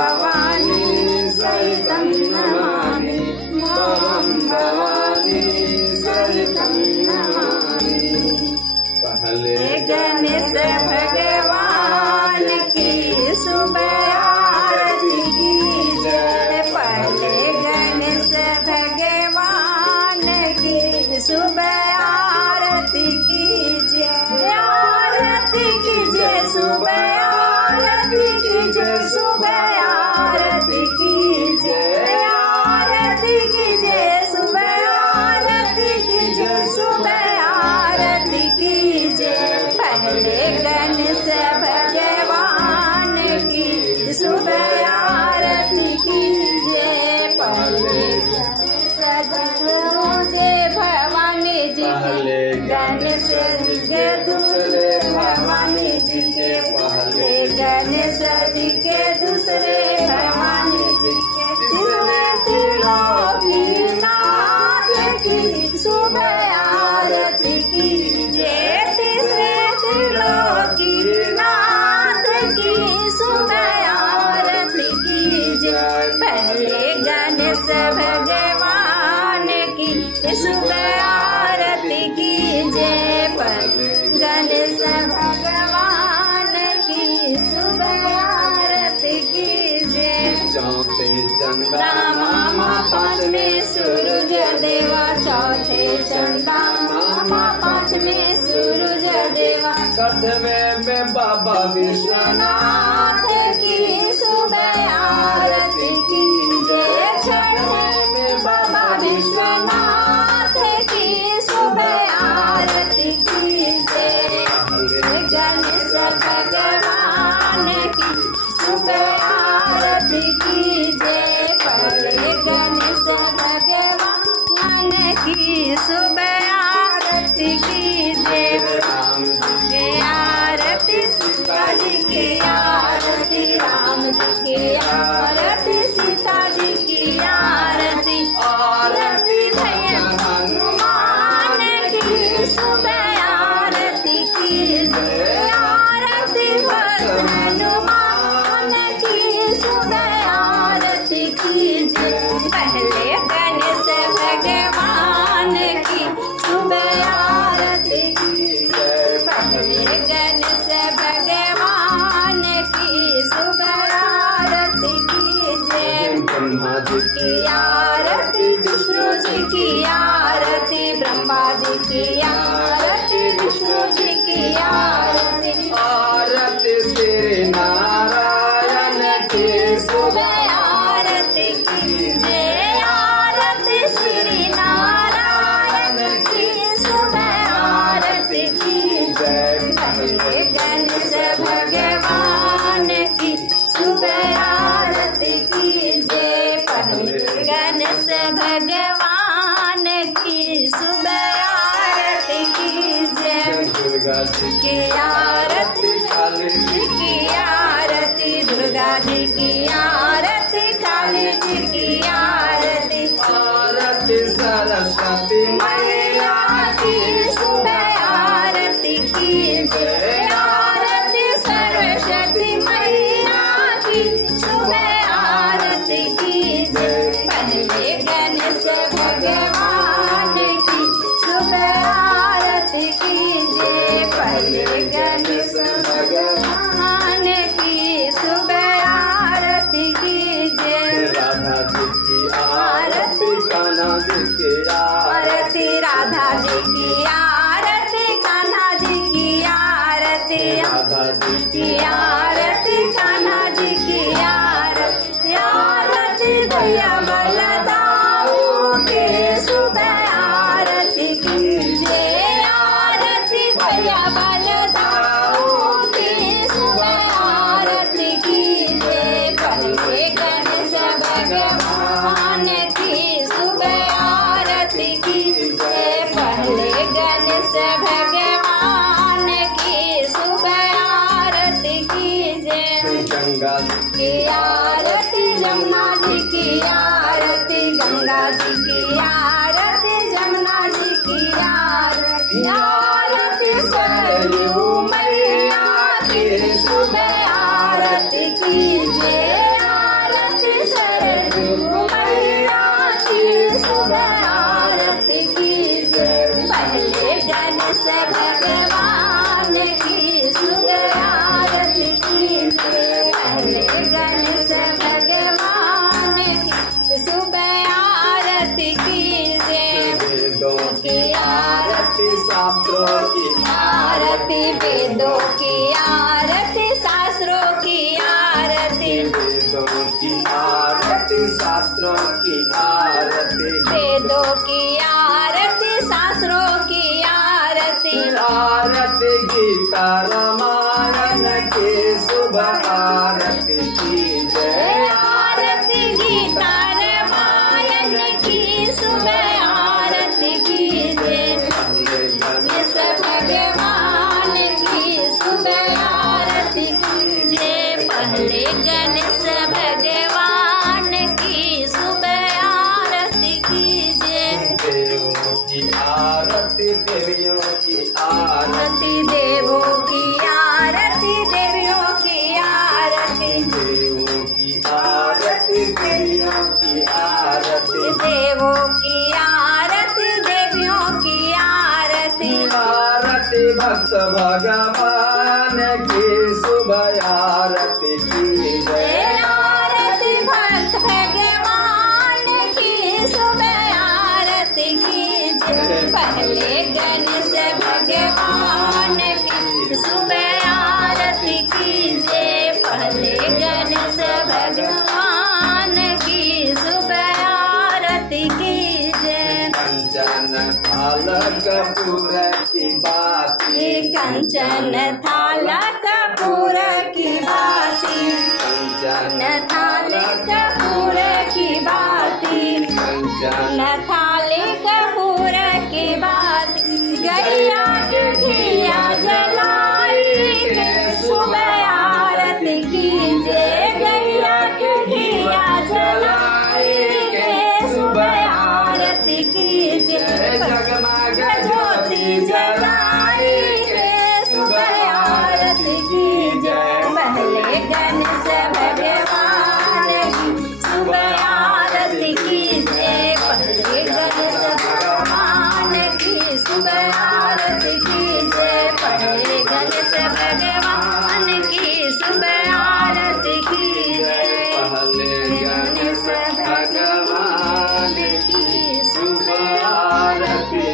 भवानी सहितं नमामि भवं भवानी सहितं नमामि। पहले गणेश भगवान की सुबह आरती कीजिए। पहले गणेश भगवान की सुबह आरती कीजिए। आरती कीजिए सुबह आरती कीजिए सुबह आरती कीजिए। आरती कीजिए सुबह आरती कीजिए सुबह आरती कीजिए। पहले गणेश भगवान की सुबह आरती कीजिए। पहले दूजे भवानी जी के गणेश जी के दूसरे भवानी जी के पहले गणेश जी के दूसरे भवानी जी के तीसरे त्रिलोकीनाथ की सुबह आरती कीजिए। तीसरे त्रिलोकीनाथ की सुबह आरती कीजिए। पहले गणेश भगवान की सुबह आरती कीजिए। पहले गणेश भगवान की सुबह आरती कीजिए। चौथे चंदा मामा पांचवें सूरज देवा। चौथे चंदा मामा पांचवें सूरज देवा। छठवें में बाबा विश्वनाथ की सुबह आरती कीजिए। छठवें में बाबा विश्वनाथ की सुबह आरती कीजिए। गणेश भगवान की सुबह आरती कीजिए। पहले गणेश भगवान की सुबह आरती कीजिए। आरती सीता जी की आरती राम जी की आरती सीता जी की आरती। आरती भैया हनुमान की सुबह आरती कीजिए। आरती हनुमान की सुबह आरती कीजिए। पहले गणेश भगवान की सुबह आरती कीजिए। पहले गणेश भगवान की सुबह आरती कीजिए। ब्रह्मा जी की आरती विष्णु जी की आरती। ब्रह्मा जी की आरती विष्णु जी की आरती। आरती श्री नारायण की सुबह आरती कीजिए। आरती श्री नारायण की सुबह आरती कीजिए। पहले गणेश भगवान की सुबह आरती कीजिए। पहले गणेश भगवान की सुबह आरती कीजिए। दुर्गा जी की आरती काली जी की आरती। दुर्गा जी की आरती काली जी की आरती। आरती सरस्वती मैया की सुबह आरती कीजिए। आरती सरस्वती मैया की सुबह आरती कीजिए। पहले गणेश भगवान की सुबह आरती कीजिए। पहले गणेश भगवान की सुबह आरती कीजिए। राधा जी की आरती कान्हा जी की आरती। राधा जी की आरती कान्हा जी की आरती। राधा जी की आरती कान्हा जी की आरती। आरती भैया बलदाऊ के सुबह आरती कीजिए। आरती भैया बलदाऊ की सुबह आरती कीजिए। पहले गणेश भगवान की सुबह आरती कीजिए। पहले गणेश भगवान की सुबह आरती कीजिए। गंगा जी की आरती जमुना जी की आरती। गंगा जी की आरती जमुना जी की आरती। आरती सरयू मैया की सुबह आरती कीजिए। गणेश भगवान की सुबह आरती कीजिए। वेदों की आरती शास्त्रों की आरती वेदों की आरती शास्त्रों की आरती वेदों की आरती शास्त्रों की आरती वेदों की आरती शास्त्रों की आरती आरती गीता रामायण की सुबह आरती कीजिए। आरती गीता रामायण की सुबह आरती कीजिए। गणेश भगवान की सुबह आरती कीजिए। पहले गणेश भगवान की सुबह आरती कीजिए। देवों की आरती देवियों की आरती आरती देवों की आरती देवियों की आरती देवों की आरती देवियों की आरती देवों की आरती देवियों की आरती आरती भक्त भगवान की सुबह आरती कीजिए। आरती भक्त भगवान की सुबह आरती कीजिए। पहले गणेश भगवान की सुबह आरती कीजिए। पहले गणेश भगवान की सुबह आरती कीजिए। कंचन थाल कपूर की बाती कंचन थाल कपूर की बाती कंचन थाल कपूर की बाती कंचन थाल कपूर की बाती गैया के घिया जलाई के सुबह आरती कीजिए। गैया के घिया जलाई के सुबह आरती कीजिए। जगमग ज्योति जलाई के सुबह आरती कीजिए। पहले गणेश भगवान की सुबह आरती कीजिए। पहले गणेश भगवान की सुबह आरती कीजिए। पहले गणेश भगवान की सुबह आरती कीजिए। पहले गणेश भगवान की सुबह आरती